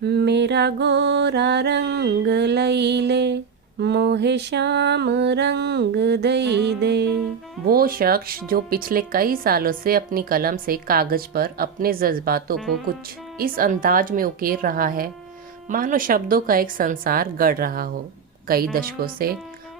मेरा गोरा रंग लैले मोहे श्याम रंग दई दे। वो शख्स जो पिछले कई सालों से अपनी कलम से कागज पर अपने जज्बातों को कुछ इस अंदाज में उकेर रहा है मानो शब्दों का एक संसार गढ़ रहा हो। कई दशकों से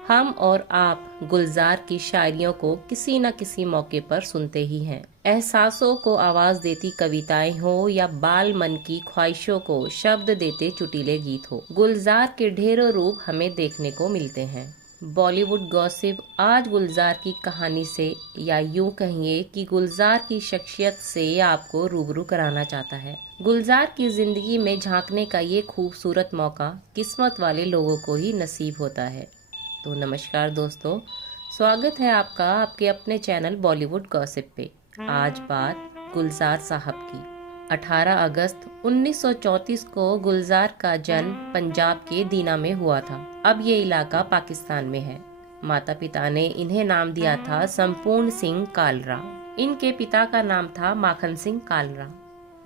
हम और आप गुलजार की शायरियों को किसी न किसी मौके पर सुनते ही हैं। एहसासों को आवाज देती कविताएं हो या बाल मन की ख्वाहिशों को शब्द देते चुटीले गीत हो, गुलजार के ढेरों रूप हमें देखने को मिलते हैं। बॉलीवुड गॉसिप आज गुलजार की कहानी से या यूं कहिए कि गुलजार की शख्सियत से आपको रूबरू कराना चाहता है। गुलजार की जिंदगी में झांकने का ये खूबसूरत मौका किस्मत वाले लोगों को ही नसीब होता है। तो नमस्कार दोस्तों, स्वागत है आपका आपके अपने चैनल बॉलीवुड गॉसिप पे। आज बात गुलजार साहब की। 18 अगस्त 1934 को गुलजार का जन्म पंजाब के दीना में हुआ था। अब ये इलाका पाकिस्तान में है। माता पिता ने इन्हें नाम दिया था संपूर्ण सिंह कालरा। इनके पिता का नाम था माखन सिंह कालरा,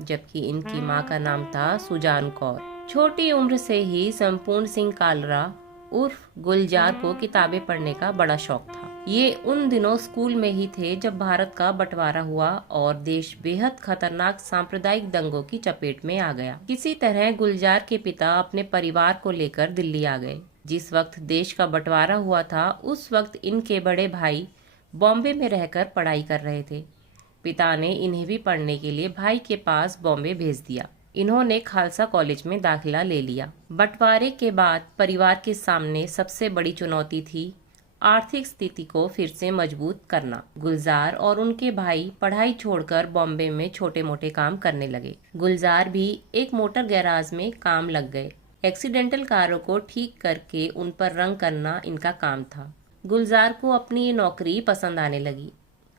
जबकि इनकी माँ का नाम था सुजान कौर। छोटी उम्र से ही संपूर्ण सिंह कालरा उर्फ गुलजार को किताबें पढ़ने का बड़ा शौक था। ये उन दिनों स्कूल में ही थे जब भारत का बंटवारा हुआ और देश बेहद खतरनाक सांप्रदायिक दंगों की चपेट में आ गया। किसी तरह गुलजार के पिता अपने परिवार को लेकर दिल्ली आ गए। जिस वक्त देश का बंटवारा हुआ था उस वक्त इनके बड़े भाई बॉम्बे में रहकर पढ़ाई कर रहे थे। पिता ने इन्हें भी पढ़ने के लिए भाई के पास बॉम्बे भेज दिया। इन्होंने खालसा कॉलेज में दाखिला ले लिया। बंटवारे के बाद परिवार के सामने सबसे बड़ी चुनौती थी आर्थिक स्थिति को फिर से मजबूत करना। गुलजार और उनके भाई पढ़ाई छोड़कर बॉम्बे में छोटे मोटे काम करने लगे। गुलजार भी एक मोटर गैराज में काम लग गए। एक्सीडेंटल कारों को ठीक करके उन पर रंग करना इनका काम था। गुलजार को अपनी ये नौकरी पसंद आने लगी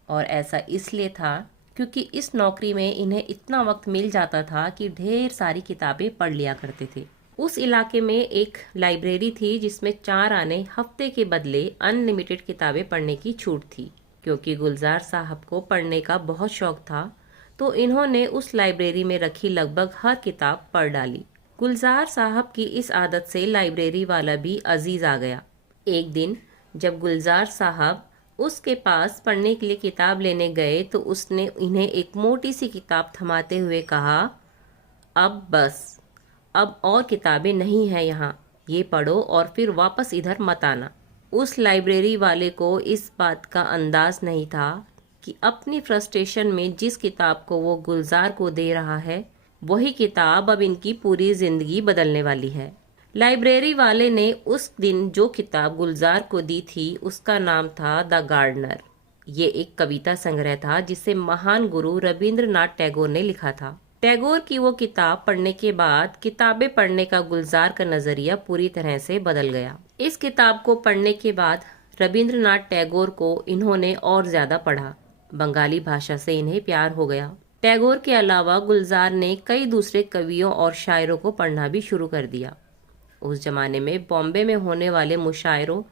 और ऐसा इसलिए था क्योंकि इस नौकरी में इन्हें इतना वक्त मिल जाता था कि ढेर सारी किताबें पढ़ लिया करते थे। उस इलाके में एक लाइब्रेरी थी जिसमें 4 आने हफ्ते के बदले अनलिमिटेड किताबें पढ़ने की छूट थी। क्योंकि गुलजार साहब को पढ़ने का बहुत शौक था तो इन्होंने उस लाइब्रेरी में रखी लगभग हर किताब पढ़ डाली। गुलजार साहब की इस आदत से लाइब्रेरी वाला भी अजीज आ गया। एक दिन जब गुलजार साहब उसके पास पढ़ने के लिए किताब लेने गए तो उसने इन्हें एक मोटी सी किताब थमाते हुए कहा, अब बस, अब और किताबें नहीं हैं यहाँ, ये पढ़ो और फिर वापस इधर मत आना। उस लाइब्रेरी वाले को इस बात का अंदाज नहीं था कि अपनी फ्रस्ट्रेशन में जिस किताब को वो गुलजार को दे रहा है वही किताब अब इनकी पूरी जिंदगी बदलने वाली है। लाइब्रेरी वाले ने उस दिन जो किताब गुलजार को दी थी उसका नाम था द गार्डनर। ये एक कविता संग्रह था जिसे महान गुरु रविंद्रनाथ टैगोर ने लिखा था। टैगोर की वो किताब पढ़ने के बाद किताबें पढ़ने का गुलजार का नजरिया पूरी तरह से बदल गया। इस किताब को पढ़ने के बाद रविंद्रनाथ टैगोर को इन्होंने और ज्यादा पढ़ा। बंगाली भाषा से इन्हें प्यार हो गया। टैगोर के अलावा गुलजार ने कई दूसरे कवियों और शायरों को पढ़ना भी शुरू कर दिया। उस जमाने में बॉम्बे में होने वाले मुशायरों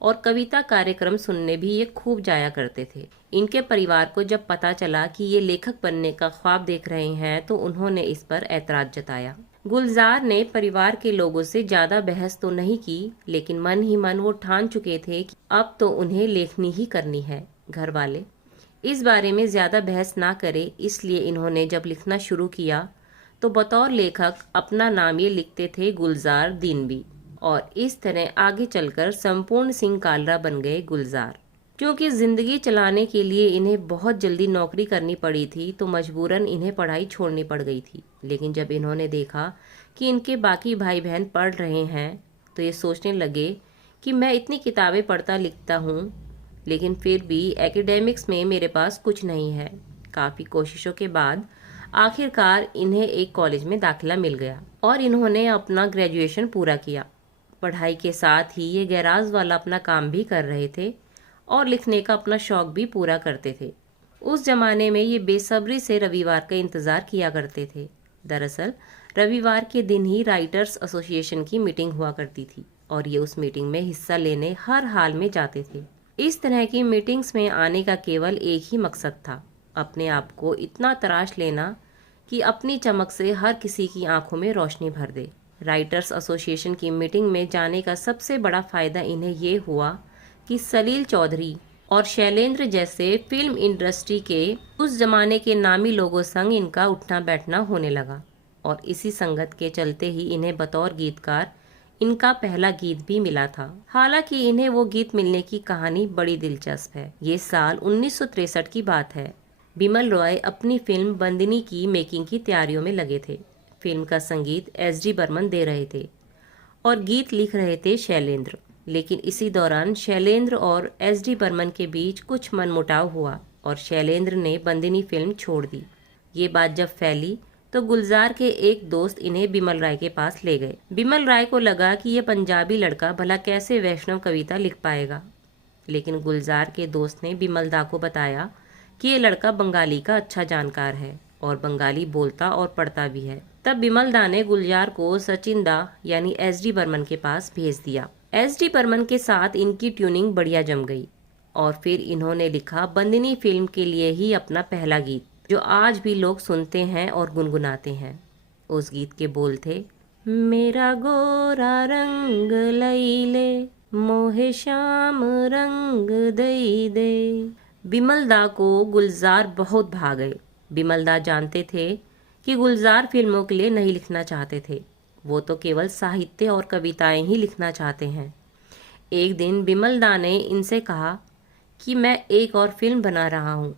और कविता कार्यक्रम सुनने भी ये खूब जाया करते थे। इनके परिवार को जब पता चला कि ये लेखक बनने का ख्वाब देख रहे हैं तो उन्होंने इस पर ऐतराज जताया। गुलजार ने परिवार के लोगों से ज्यादा बहस तो नहीं की, लेकिन मन ही मन वो ठान चुके थे कि अब तो उन्हें लेखनी ही करनी है। घर वाले इस बारे में ज्यादा बहस ना करे, इसलिए इन्होंने जब लिखना शुरू किया तो बतौर लेखक अपना नाम ये लिखते थे गुलजार दीनवी, और इस तरह आगे चलकर संपूर्ण सिंह कालरा बन गए गुलजार। क्योंकि जिंदगी चलाने के लिए इन्हें बहुत जल्दी नौकरी करनी पड़ी थी तो मजबूरन इन्हें पढ़ाई छोड़नी पड़ गई थी। लेकिन जब इन्होंने देखा कि इनके बाकी भाई बहन पढ़ रहे हैं तो ये सोचने लगे कि मैं इतनी किताबें पढ़ता लिखता हूँ लेकिन फिर भी एकेडमिक्स में मेरे पास कुछ नहीं है। काफ़ी कोशिशों के बाद आखिरकार इन्हें एक कॉलेज में दाखिला मिल गया और इन्होंने अपना ग्रेजुएशन पूरा किया। पढ़ाई के साथ ही ये गैराज वाला अपना काम भी कर रहे थे और लिखने का अपना शौक भी पूरा करते थे। उस जमाने में ये बेसब्री से रविवार का इंतज़ार किया करते थे। दरअसल रविवार के दिन ही राइटर्स एसोसिएशन की मीटिंग हुआ करती थी और ये उस मीटिंग में हिस्सा लेने हर हाल में जाते थे। इस तरह की मीटिंग्स में आने का केवल एक ही मकसद था, अपने आप को इतना तराश लेना कि अपनी चमक से हर किसी की आंखों में रोशनी भर दे। राइटर्स एसोसिएशन की मीटिंग में जाने का सबसे बड़ा फायदा इन्हें ये हुआ कि सलील चौधरी और शैलेंद्र जैसे फिल्म इंडस्ट्री के उस जमाने के नामी लोगों संग इनका उठना बैठना होने लगा और इसी संगत के चलते ही इन्हें बतौर गीतकार इनका पहला गीत भी मिला था। हालांकि इन्हें वो गीत मिलने की कहानी बड़ी दिलचस्प है। ये साल 1963 की बात है। बिमल रॉय अपनी फिल्म बंदिनी की मेकिंग की तैयारियों में लगे थे। फिल्म का संगीत एस.डी. बर्मन दे रहे थे और गीत लिख रहे थे शैलेंद्र। लेकिन इसी दौरान शैलेंद्र और एस.डी. बर्मन के बीच कुछ मनमुटाव हुआ और शैलेंद्र ने बंदिनी फिल्म छोड़ दी। ये बात जब फैली तो गुलजार के एक दोस्त इन्हें बिमल राय के पास ले गए। बिमल राय को लगा कि ये पंजाबी लड़का भला कैसे वैष्णव कविता लिख पाएगा, लेकिन गुलजार के दोस्त ने बिमल दा को बताया कि ये लड़का बंगाली का अच्छा जानकार है और बंगाली बोलता और पढ़ता भी है। तब बिमल दा ने गुलजार को सचिन दा यानी एस.डी. बर्मन के पास भेज दिया। एस.डी. बर्मन के साथ इनकी ट्यूनिंग बढ़िया जम गई और फिर इन्होंने लिखा बंदिनी फिल्म के लिए ही अपना पहला गीत, जो आज भी लोग सुनते हैं और गुनगुनाते हैं। उस गीत के बोल थे, मेरा गोरा रंग लैले मोहे श्याम रंग दई दे। बिमल दा को गुलजार बहुत भा गए। बिमल दा जानते थे कि गुलजार फिल्मों के लिए नहीं लिखना चाहते थे, वो तो केवल साहित्य और कविताएं ही लिखना चाहते हैं। एक दिन बिमल दा ने इनसे कहा कि मैं एक और फिल्म बना रहा हूँ,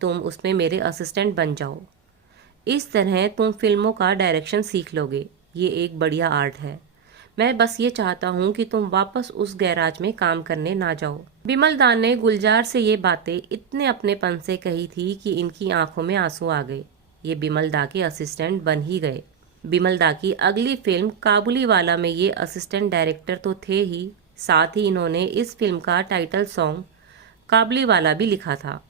तुम उसमें मेरे असिस्टेंट बन जाओ। इस तरह तुम फिल्मों का डायरेक्शन सीख लोगे। ये एक बढ़िया आर्ट है। मैं बस ये चाहता हूँ कि तुम वापस उस गैराज में काम करने ना जाओ। बिमल दा ने गुलजार से ये बातें इतने अपनेपन से कही थी कि इनकी आंखों में आंसू आ गए। ये बिमल दा के असिस्टेंट बन ही गए। बिमल दा की अगली फिल्म काबुली वाला में ये असिस्टेंट डायरेक्टर तो थे ही, साथ ही इन्होंने इस फिल्म का टाइटल सॉन्ग काबुली वाला भी लिखा था।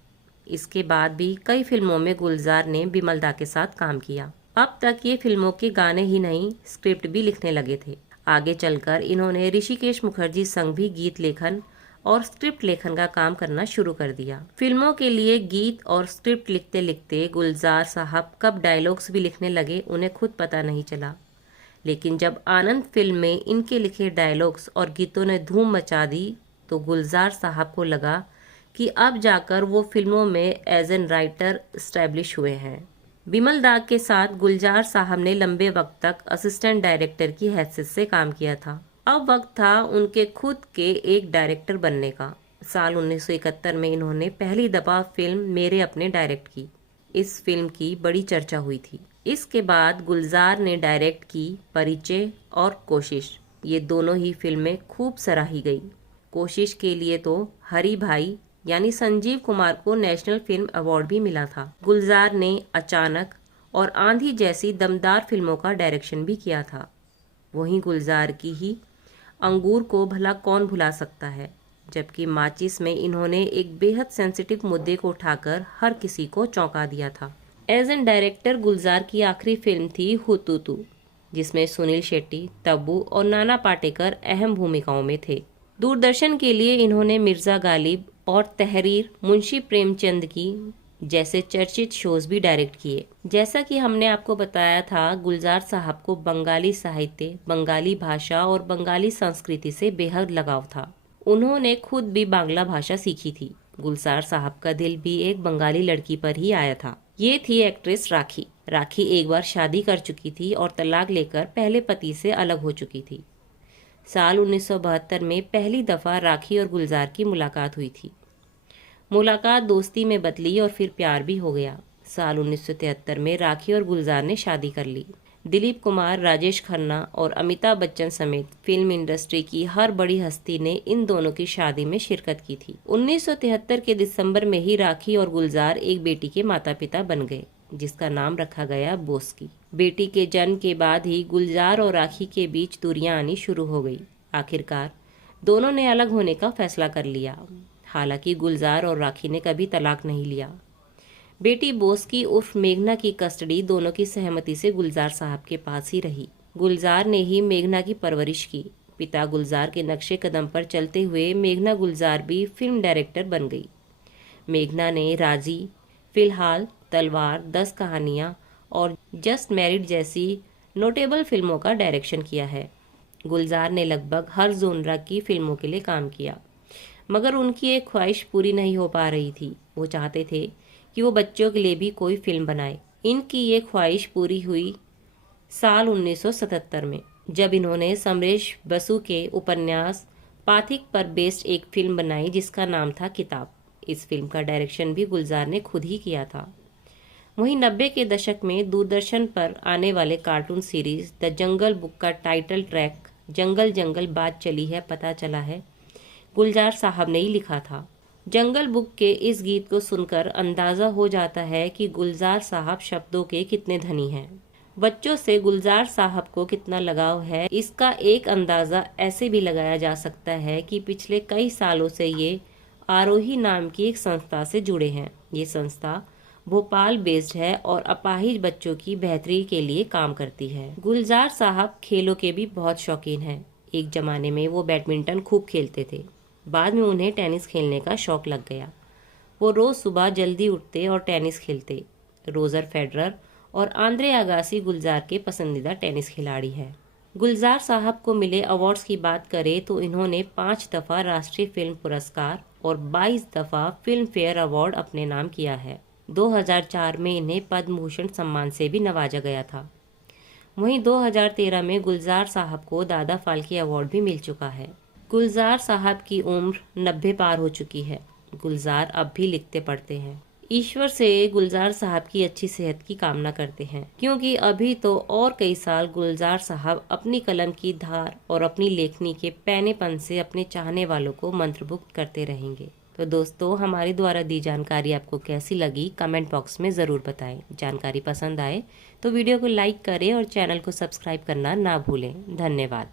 इसके बाद भी कई फिल्मों में गुलजार ने बिमल दा के साथ काम किया। अब तक ये फिल्मों के गाने ही नहीं, स्क्रिप्ट भी लिखने लगे थे। आगे चलकर इन्होंने ऋषिकेश मुखर्जी संग भी गीत लेखन और स्क्रिप्ट लेखन का काम करना शुरू कर दिया। फिल्मों के लिए गीत और स्क्रिप्ट लिखते लिखते गुलजार साहब कब डायलॉग्स भी लिखने लगे उन्हें खुद पता नहीं चला। लेकिन जब आनंद फिल्म में इनके लिखे डायलॉग्स और गीतों ने धूम मचा दी तो गुलजार साहब को लगा कि अब जाकर वो फिल्मों में एज एन राइटर एस्टैब्लिश हुए हैं। बिमल दा के साथ गुलजार साहब ने लंबे वक्त तक असिस्टेंट डायरेक्टर की हैसियत से काम किया था। अब वक्त था उनके खुद के एक डायरेक्टर बनने का। साल 1971 में इन्होंने पहली दफा फिल्म मेरे अपने डायरेक्ट की। इस फिल्म की बड़ी चर्चा हुई थी। इसके बाद गुलजार ने डायरेक्ट की परिचय और कोशिश। ये दोनों ही फिल्में खूब सराही गई। कोशिश के लिए तो हरी भाई यानी संजीव कुमार को नेशनल फिल्म अवार्ड भी मिला था। गुलजार ने अचानक और आंधी जैसी दमदार फिल्मों का डायरेक्शन भी किया था। वहीं गुलजार की ही अंगूर को भला कौन भुला सकता है, जबकि माचिस में इन्होंने एक बेहद सेंसिटिव मुद्दे को उठाकर हर किसी को चौंका दिया था। एज एन डायरेक्टर गुलजार की आखिरी फिल्म थी हुतुतु, जिसमें सुनील शेट्टी, तब्बू और नाना पाटेकर अहम भूमिकाओं में थे। दूरदर्शन के लिए इन्होंने मिर्जा गालिब और तहरीर, मुंशी प्रेमचंद की जैसे चर्चित शोज भी डायरेक्ट किए। जैसा कि हमने आपको बताया था, गुलजार साहब को बंगाली साहित्य, बंगाली भाषा और बंगाली संस्कृति से बेहद लगाव था। उन्होंने खुद भी बांग्ला भाषा सीखी थी। गुलजार साहब का दिल भी एक बंगाली लड़की पर ही आया था। ये थी एक्ट्रेस राखी। राखी एक बार शादी कर चुकी थी और तलाक लेकर पहले पति से अलग हो चुकी थी। साल 1972 में पहली दफा राखी और गुलजार की मुलाकात हुई थी। मुलाकात दोस्ती में बदली और फिर प्यार भी हो गया। साल 1973 में राखी और गुलजार ने शादी कर ली। दिलीप कुमार, राजेश खन्ना और अमिताभ बच्चन समेत फिल्म इंडस्ट्री की हर बड़ी हस्ती ने इन दोनों की शादी में शिरकत की थी। 1973 के दिसंबर में ही राखी और गुलजार एक बेटी के माता पिता बन गए, जिसका नाम रखा गया बोस्की। बेटी के जन्म के बाद ही गुलजार और राखी के बीच दूरियां आनी शुरू हो गई। आखिरकार दोनों ने अलग होने का फैसला कर लिया। हालांकि गुलजार और राखी ने कभी तलाक नहीं लिया। बेटी बोस्की उर्फ मेघना की कस्टडी दोनों की सहमति से गुलजार साहब के पास ही रही। गुलजार ने ही मेघना की परवरिश की। पिता गुलजार के नक्शे कदम पर चलते हुए मेघना गुलजार भी फिल्म डायरेक्टर बन गई। मेघना ने राजी, फिलहाल, तलवार, 10 कहानियाँ और जस्ट मैरिड जैसी नोटेबल फिल्मों का डायरेक्शन किया है। गुलजार ने लगभग हर जोनरा की फिल्मों के लिए काम किया, मगर उनकी एक ख्वाहिश पूरी नहीं हो पा रही थी। वो चाहते थे कि वो बच्चों के लिए भी कोई फिल्म बनाए। इनकी ये ख्वाहिश पूरी हुई साल 1977 में, जब इन्होंने समरेश बसु के उपन्यास पाथिक पर बेस्ड एक फिल्म बनाई जिसका नाम था किताब। इस फिल्म का डायरेक्शन भी गुलजार ने खुद ही किया था। वहीं 90 के दशक में दूरदर्शन पर आने वाले cartoon series the jungle book का टाइटल ट्रैक जंगल जंगल बात चली है पता चला है गुलजार साहब ने ही लिखा था। जंगल बुक के इस गीत को सुनकर अंदाजा हो जाता है कि गुलजार साहब शब्दों के कितने धनी हैं। बच्चों से गुलजार साहब को कितना लगाव है, इसका एक अंदाजा ऐसे भी लगाया जा सकता है कि पिछले कई सालों से ये आरोही नाम की एक संस्था से जुड़े हैं। ये संस्था भोपाल बेस्ड है और अपाहिज बच्चों की बेहतरी के लिए काम करती है। गुलजार साहब खेलों के भी बहुत शौकीन हैं। एक जमाने में वो बैडमिंटन खूब खेलते थे, बाद में उन्हें टेनिस खेलने का शौक लग गया। वो रोज सुबह जल्दी उठते और टेनिस खेलते। रोजर फेडरर और आंद्रे अगासी गुलजार के पसंदीदा टेनिस खिलाड़ी हैं। गुलजार साहब को मिले अवार्ड्स की बात करें तो इन्होंने 5 दफ़ा राष्ट्रीय फिल्म पुरस्कार और 22 दफ़ा फिल्म फेयर अवार्ड अपने नाम किया है। 2004 में इन्हें पद्म भूषण सम्मान से भी नवाजा गया था। वहीं 2013 में गुलजार साहब को दादा फाल्के अवार्ड भी मिल चुका है। गुलजार साहब की उम्र 90 पार हो चुकी है। गुलजार अब भी लिखते पढ़ते हैं। ईश्वर से गुलजार साहब की अच्छी सेहत की कामना करते हैं, क्योंकि अभी तो और कई साल गुलजार साहब अपनी कलम की धार और अपनी लेखनी के पैनेपन से अपने चाहने वालों को मंत्रमुग्ध करते रहेंगे। तो दोस्तों, हमारे द्वारा दी जानकारी आपको कैसी लगी कमेंट बॉक्स में ज़रूर बताएं। जानकारी पसंद आए तो वीडियो को लाइक करें और चैनल को सब्सक्राइब करना ना भूलें। धन्यवाद।